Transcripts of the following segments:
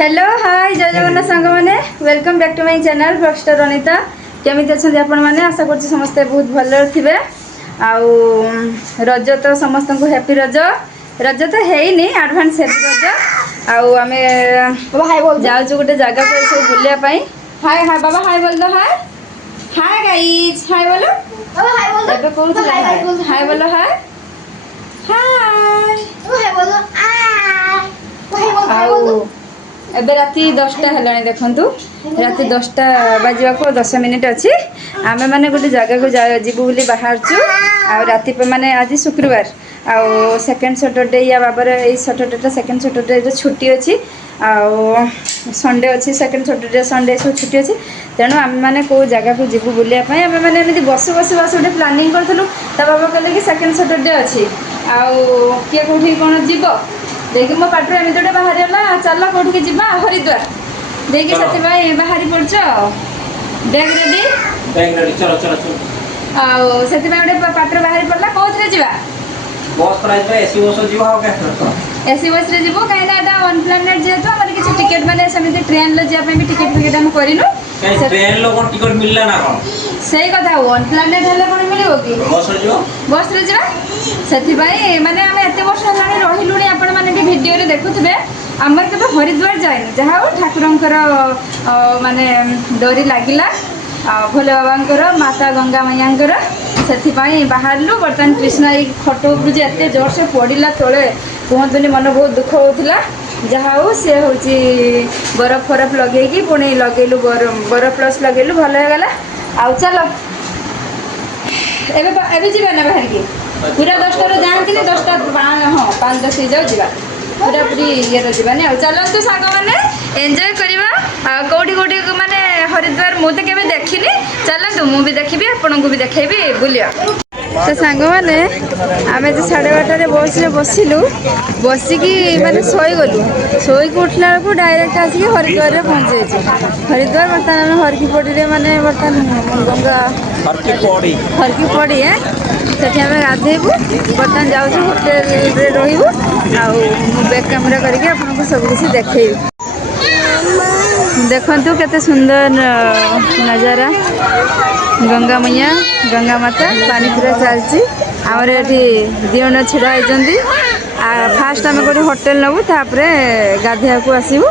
hello hi जय जगन्नाथ सांग मैंने welcome back to my channel rockstar Anita केमिति अच्छे आपण मैंने आशा कर समस्ते बहुत भल थे रज तो समस्त को हैप्पी रज रज तो है एडवांस हैप्पी रज आम जाऊँ गोटे जगह पर सब बुलायापाई हाय हाय बाबा हाय बोल दो हाय हाय गाइज हाय बोलो एबे कहूँ हाय बोलो हाय हाय एबे राति 10टा है देखूँ राति 10टा बाजवा को 10 मिनिट अच्छी आमे मैंने गोटे जगह को जीवु बोली बाहर राति माने आज शुक्रवार आउ सेकेंड सैटरडे या बाबर ये सैटरडे सेकेंड सैटरडे छुट्टी अच्छी आउ संडे अच्छी सेकेंड सैटरडे संडे सब छुट्टी अच्छी तेणु आम मैंने कौ जगह को जीवु बुलायापाई आम मैंने एमती बस बस बस गोटे प्लानिंग करूँ बाबा कहले कि सेकेंड सैटरडे अच्छी आउ किए कौटी कौन जीव देखिए मो पाटर एमती गोटे बाहर गला चल कौटी जी हरिद्वार देखिए से बाहरी पड़च बैग रेडी चलो चलो चलो आउ से गोटे पाटर बाहरी पड़ला कौन जा बस प्राइस एसी बस जीव एसी बस रे जीवो कहीं ना वन प्लानेट जेहेतु हमर किछि टिकट माने सेमिति ट्रेन लो जिया पे टिकट फिकट हम करिनु ट्रेन लो कोन टिकट मिलला ना कोन सही कथा वन प्लानेट हले कोन मिलिबो कि बस रे जीवा सेति भाई माने हम एते वर्ष लाने रहिलुनी आपण माने भी वीडियो रे देखुथबे हमर केबे हरिद्वार जाइनु जहा ठाकुरंकर माने डोरी लागिला भोले बाबांकर माता गंगा मैयांकर से बाहरलु बर्तमान कृष्ण ये खट उपरू एत जोर से पड़ा तले कहतुनि मन बहुत दुख होता जहा हो सी हूँ बरफ फरफ लगे पुणी लगेलु बरफ प्लस लगेलु भल होगला आउ चलो एबे जीवा ना बाहर की पूरा 10टा जाती 10टा हाँ 5-10 जाऊ जा पूरा पूरी ये जावानी चलतु सांग मैंने एंजॉय करवा कौटी कौटी माने हरिद्वार मुझे केवे देखनी चलतु मुझे देखी आपन को भी देखेबी बुलिया तो सांग मैंने आम जो 12:30 बस रे बसिलु बसिकी माने सोईगलु सोईक उठला बेलू डायरेक्ट आसिक हरिद्वार रे पहुँचे हरिद्वार बर्तमान हरकीपड़ी रे माने बर्तमान गंगा हरकीपड़ी सेठी आम गाधेबू बर्तमान जाऊँ होटेल रे रहिबू आउ बैक कैमेरा करके आपको सब किसी देखेबू देखंतु केते सुंदर नजारा गंगा मैया गंगा माता पानी पूरा चलती आमर ये दिवन छिड़ा होती फास्ट आम गोटे होटेल नबू तापर गाधिया को आसबू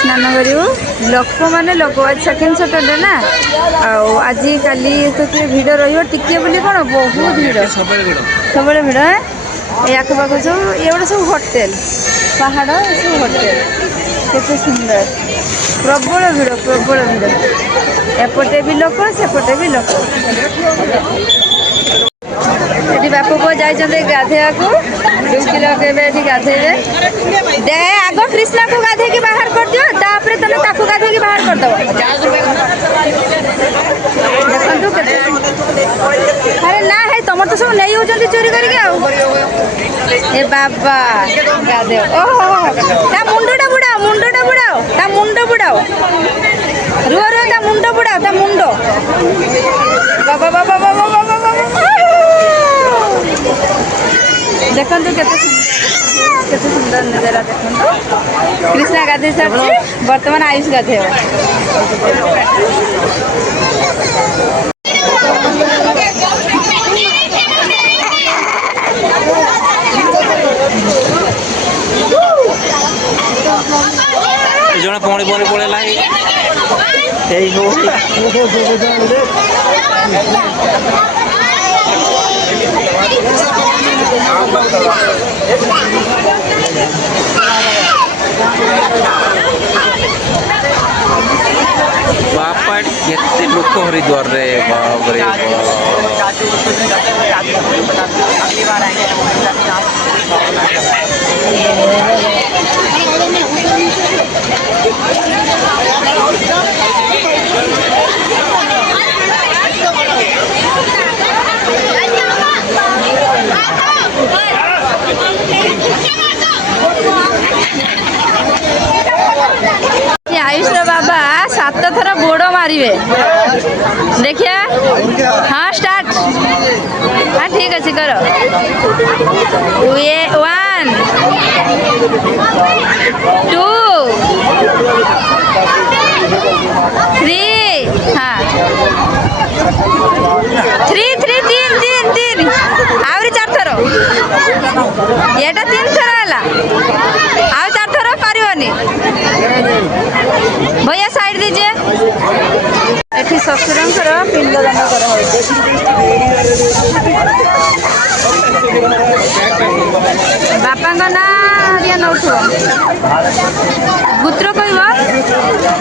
स्नान करूँ लोक मैंने लोक आज सेकेंड सैटरडे ना आज काली तो भिड़ रे बोली कौन बहुत भिड़ सब भिड़ ये आखपाख सब ये गोटे सब होटेल पहाड़ सब होटेल केते सुंदर प्रबल भिड़ एपटे भी लोक सेपटे भी लोक ये बापू पुआ जाइए गाधेया को डुबकी लगे गाधेबे दे आग कृष्णा को गाधे की बाहर कर दियो तापर तने ताकू गाधे की बाहर कर दो देखंतु अरे ना है तुम तो सब नहीं होजंती चोरी करके ए बाबा गाधे ओहो ता मुंडटा बुड़ाओ ता मुंड बुड़ाओ रुआ ता मुंड बुड़ाओ ता मुंड बाबा बाबा बाबा बाबा देखंतु केते सुंदर नजारा देखंतु कृष्णा गाधे सारी वर्तमान आयुष गाधे जने पौणी पौणी पड़ेला बापा केते लोक हरिद्वार रे बाप रे आयुष बाबा 7 थर गोड़ मारे देखिए हाँ स्टार्ट हाँ ठीक अच्छे करो 1 2 तीन थर है आउ चार थर पारिबनी भैया साइड दीजिए एठी ससुरंकर पिंडदान करा बापा ना हरिया नौ पुत्र कह